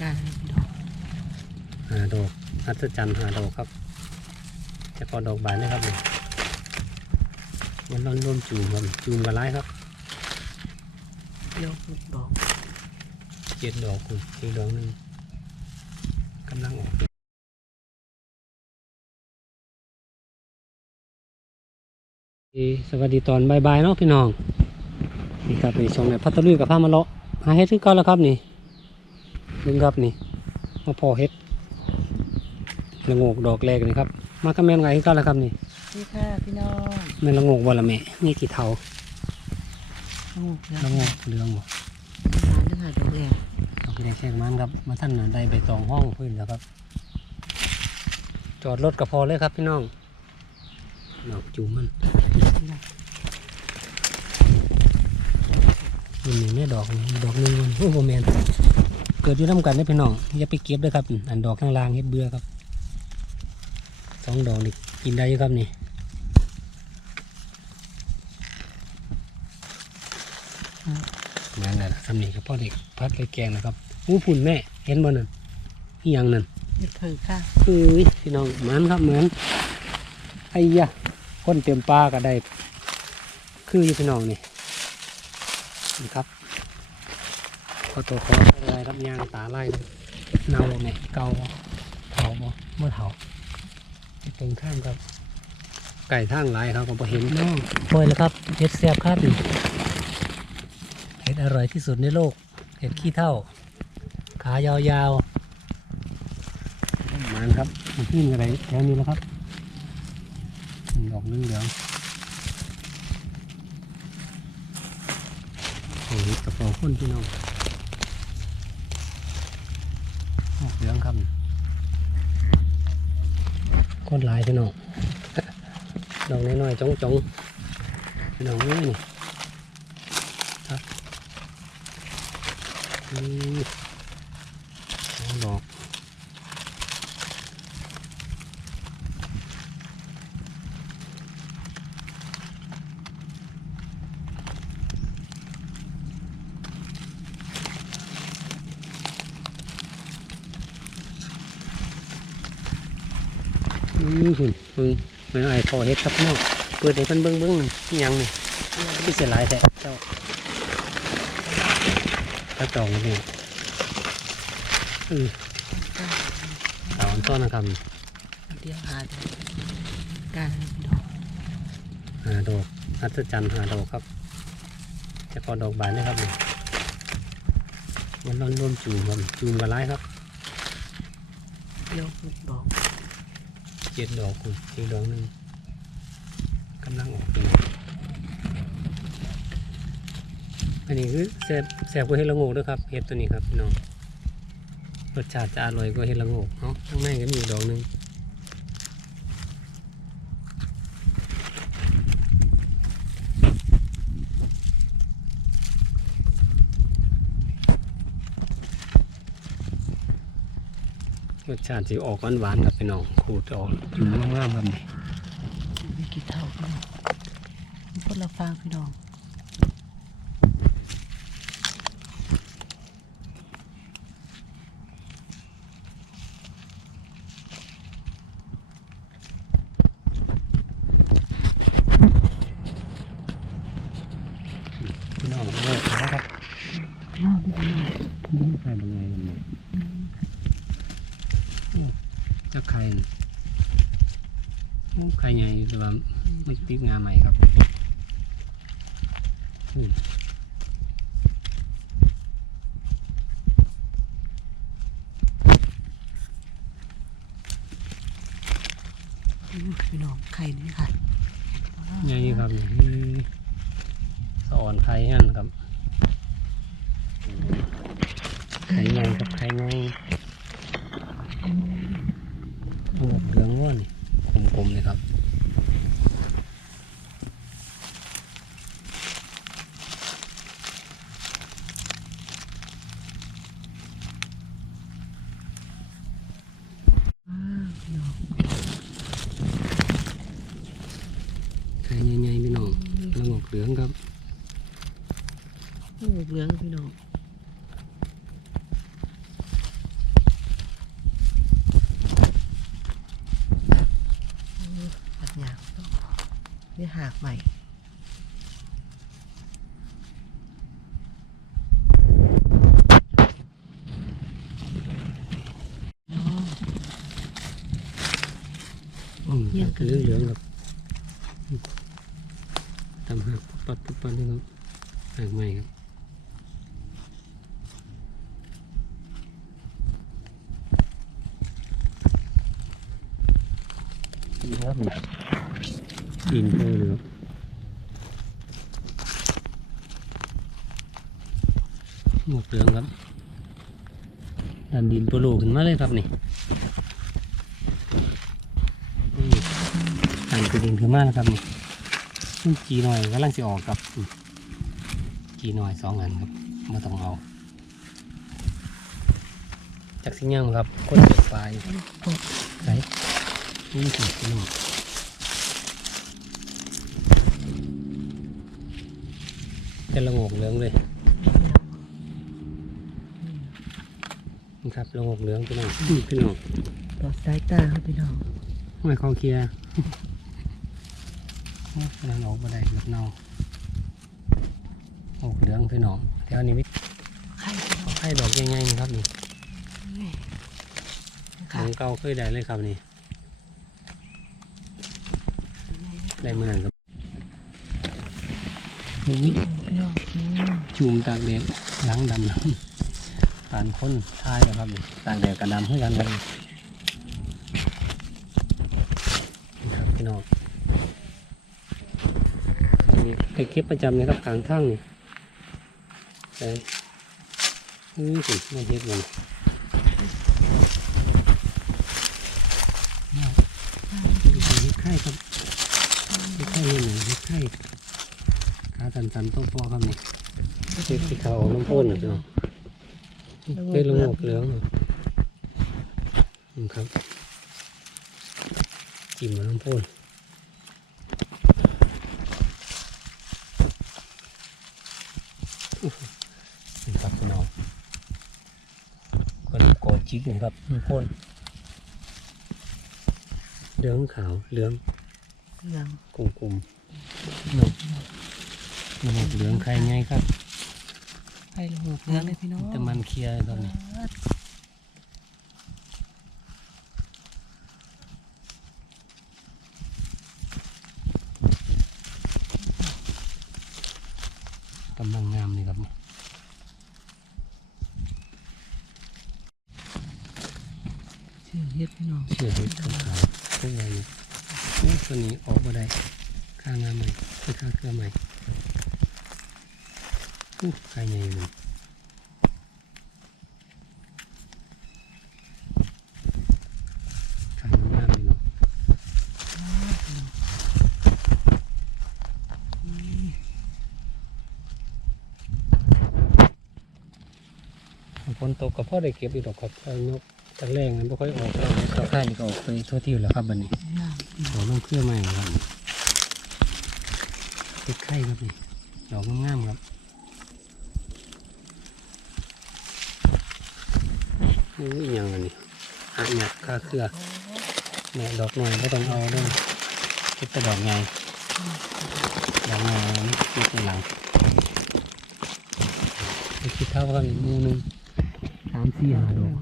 การพี่น้องหาดอกอัศจรรย์หาดอกครับจะพอดอกบานนะครับนี่มันร่อนร่วมจูมครับจูมกันไล่ครับเลี้ยวหกดอกเจ็ดดอกคุณอีกดอกหนึ่งกำลังออกดีสวัสดีตอนบ่ายๆเนาะพี่น้องนี่ครับนี่ช่องในพัทลุยกับผ้ามาเลาะหาเฮ็ดคือเก่าแล้วครับนี่ ดึงครับนี่มาพอเฮ็ดละโงกดอกแรกนี่ครับ มากับแม่นไงคือเก่าแล้วครับนี่นี่ค่ะพี่น้องแม่นละโงกบ่ละแม่นี่กี่เท่าโอ้แล้วละโงกเหลืองบ่ร้านเรื่องหาดอกแรกดอกแรกแค่มันครับ มาท่านน่ะได้ใบตองห้องพื้นแล้วครับ จอดรถก็พอเลยครับพี่น้องดอกจูมันมันมีแม่ดอกนี่ดอกหนึงมันโอ้โหแมน เกิดอยู่น้ำกันได้อพี่น้องอย่าไปเก็บเลยครับ อันดอกข้างล่างเฮ็ดเบื่อครับสองดอกนี่กินได้อยู่ครับนี่นั่นแหละสำนีกับพ่อเด็กพัดเลยแกงนะครับอู้พุ่นแม่เห็นบ่นั่นอีหยังนั่นเด็ดเผยค่ะเอ้ยพี่น้องเหมือนครับเหมือนไอ้ยะคนเต็มปลาก็ได้ คืออยู่พี่น้องนี่นี่ครับ ขอตัวขออะไรรับยางตาไล่เลยเนาเนี่ยเกาบ่เถาบ่เมื่อเถาไปตรงข้ามครับ ไก่ทางหลายครับผมบ่เห็นน้องปล่อยแล้วครับเห็ดแซ่บครับนี่เห็ดอร่อยที่สุดในโลกเห็ดขี้เท่า ขายาวๆมันครับมันขึ้นอะไรแถวนี้แล้วครับดอกนึงเหลืองโอ้ยกระเป๋าคนพี่น้องดอกเหลือง ครับคนหลายพี่น้องดอกน้อยๆจ้องๆพี่น้องนี่ครับนี่สองดอก อื มหุ่นเบิ่งม่เอาไอ้พอเฮ็ดครับน้องเปิดให้เพิ่นเบิ่งเบิ่งยังนี่ที่เสียหลายแต่เจ้าถ้าจองนี่เออสาวอันต้นนะครับเดียวหาดการพี่น้องหาดอกอัศจรรย์หาดอกครับ จะพอดอกบานนะครับนี่มันร่อนร่วมจูมครับจูมกันไล่ครับเลี้ยวดอก เจ็ดดอกคุณอีกดอกหนึ่งกำลังออกตัวอันนี้คือแสบแสบกว่าเห็ดละโงกด้วยครับเห็ดตัวนี้ครับพี่น้องรสชาติจะอร่อยกว่าเห็ดละโงกเนาะข้างในก็มีอีกดอกหนึ่ง ชาติจะออกหวานๆครับพี่น้องขูดออกจุ่มงามๆครับนี่มีกี่เท่าพี่น้องมีคนละฟางพี่น้องพี่น้องเลิกแล้วครับพี่น้องพี่น้องนี่ใครเป็นไงกันเนี่ยโอ้ จะใครโอ้ใครไงแต่ว่าไม่ติดงานใหม่ครับอืมพี่น้องไข่นี่ค่ะไงครับนี่อืมสอนไข่ฮั่นครับไข่ไงครับไข่ไง โอ้เหลืองว่อนกลมๆเลยครับอ้าวพี่น้องไข่ใหญ่ๆพี่น้องละงอกเหลืองครับโอ้เหลืองพี่น้อง หากใหม่น้องอืมเยี่ยมคือเหลืองๆครับอืมตำหักปัดปัดปัดนี่ครับหักใหม่ครับ นี่ครับดินเพิ่งเลืองหมวกเหลืองครับดันดินโปรโลขึ้นมาเลยครับนี่ดันตัวดินขึ้นมาแล้วครับนี่ซึ่งจีหน่อยกำลังจะออกครับอืมจีหน่อยสองอันครับมาต้องเอาจากสิ่งยังครับคนเก็บปลาอยู่กบไหนนี่สิพี่น้อง เป็นละโงกเหลืองเลยนี่ครับละโงกเหลืองพี่น้องอืมพี่น้องต่อสายตาครับพี่น้องไม่คลองเคลียร์โอ้กำลังออกมาได้แบบเน่าโงกเหลืองพี่น้องแถวนี้มิไข่พี่น้องเอาไข่ดอกใหญ่ๆนะครับนี่ขค่ะองเก่าเคยได้เลยครับนี่ได้เมื่อนั้นครับ นี่พี่น้จุ่มตากแดดหล้างดำน้ำปานคนทายแล้วครับตากแดดกับดำเพื่อกันเลยครับพี่น้องนนี้ไปเก็บประจำนะครับกลางทั้งนี่ไปนี่สิมาเฮ็ดมันเฮ็ดไข่ครับไข่นี่หนึ่งเฮ็ดไข่ ขาตันตันๆโต๊ะพอครับนี่เฮ็ดที่เขาเอาน้ำพ่นเนาะเป็นละโงกเหลืองเนาะอืมครับจิ้มกับน้ำพ่นนี่ครับพี่น้องคนโกดจิกนะครับน้ำพ่นเหลืองขาวเหลืองเหลืองกลุ่มๆเนาะละโงกเหลืองใครไงครับไข่ละหกเหลืองเลยพี่น้องแต่มันเคลียร์ตอนนี้กำลังงามเลยครับนี่ชื่อเฮ็ดพี่น้องเชื่อเห็ดขาวๆตัวใหญ่นี่โอ้ตัวนี้ออกมาได้ข้างงามใหม่คือข้างเครือใหม่ อู้ข้างใหญ่มันข้างงามเลยเนาะฝนตกก็พอได้เก็บอีกดอกครับเอายกตะแรงนั้นไม่ค่อยออกแล้วข้าวข้างนี่ก็ออกไปทั่วที่แล้วครับบัดนี้ย่างดอกน้ำเครือใหม่ครับติดไข่ครับนี่ดอกงามๆครับ นี่อหย่างอันนี้อะหยักค่าเครือเนี่ยดอกหน่อยไม่ต้องเอาด้วยคิดแต่ดอกไงดอกไงนี่คิดในหลังไปคิดเท่ากันอีกมูหนึงสามสี่ห้าดอก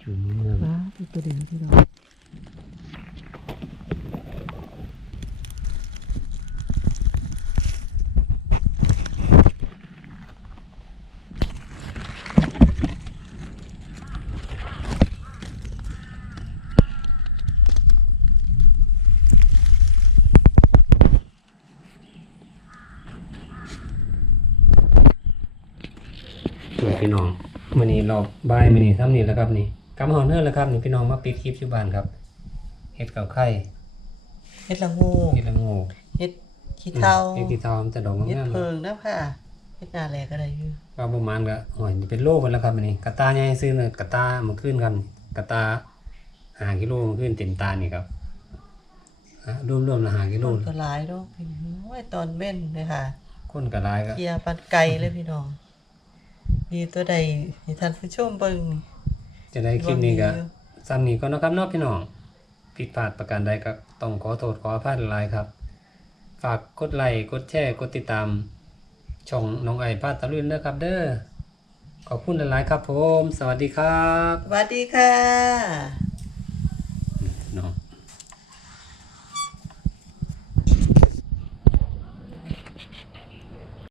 จุ่มเมื่อฟ้าเป็นตัวเดียวพี่น้อง ตัวพี่น้องมันนี้รอบบ่ายมันนี้ซ้ำนี่แหล้วครับนี่กำหอนเนื้อแล้วครับนี่พี่น้องมาปิดคลิปที่บ้านครับเห็ดกับไข่เฮ็ดละโงูเห็ดละโงกเฮ็ดขี้เถ้าเห็ดที่เทามันจะดอกเฮ็ดงามๆเพิงนะค่ะเฮ็ดนาแลก็ได้อยู่ก็ประมาณก็หอยนี่เป็นโลหมดแล้วครับอันนี้กระตาใหญ่ซื้อเนยกระตามันขึ้นครับกระตาหากิโลมันขึ้นเต็มตานี่ครับอะรวมๆละหากิโลคนก็หลายเนาะพี่น้องโอ้ยตอนเว้นเลยค่ะคนกระลายก็เคลียร์ปันไก่เลยพี่น้อง ดีตัวใดให้ท่านผู้ชมเบิ่งนี่จะได้คลิปนี้ก็ดวงดีอยู่ซ้ำนี้ก็นาะครับเนอกพี่น้องผิดพลาดประการใดก็ต้องขอโทษขออภัยหลายๆครับ ฝากกดไลค์กดแชร์กดติดตาม ช่องน้องไอพาดตะลุนเด้อครับเด้อขอบคุณหลายๆครับผม สวัสดีครับ สวัสดีค่ะ